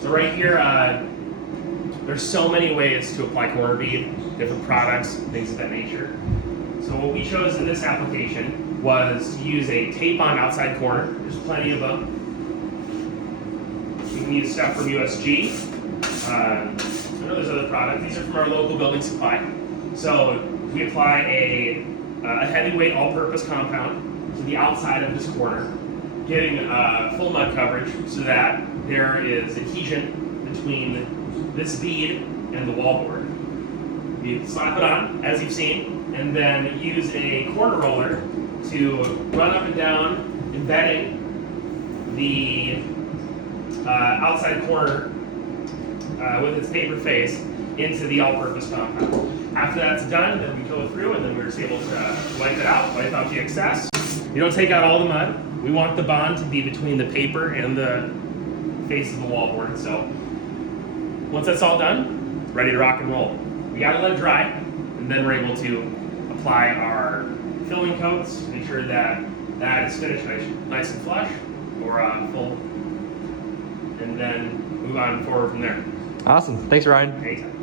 So right here, there's so many ways to apply corner bead, different products, things of that nature. So what we chose in this application was to use a tape-on outside corner. There's plenty of them. You can use stuff from USG. I know there's other products. These are from our local building supply. So we apply a heavyweight all-purpose compound to the outside of this corner, giving full mud coverage so that there is adhesion between this bead and the wallboard. You slap it on, as you've seen, and then use a corner roller to run up and down, embedding the outside corner with its paper face into the all-purpose compound. After that's done, then we go through and then we're just able to wipe out the excess. You don't take out all the mud. We want the bond to be between the paper and the face of the wallboard. So once that's all done, it's ready to rock and roll. We gotta let it dry, and then we're able to apply our filling coats, make sure that that is finished nice and flush or full, and then move on forward from there. Awesome. Thanks, Ryan. Anytime.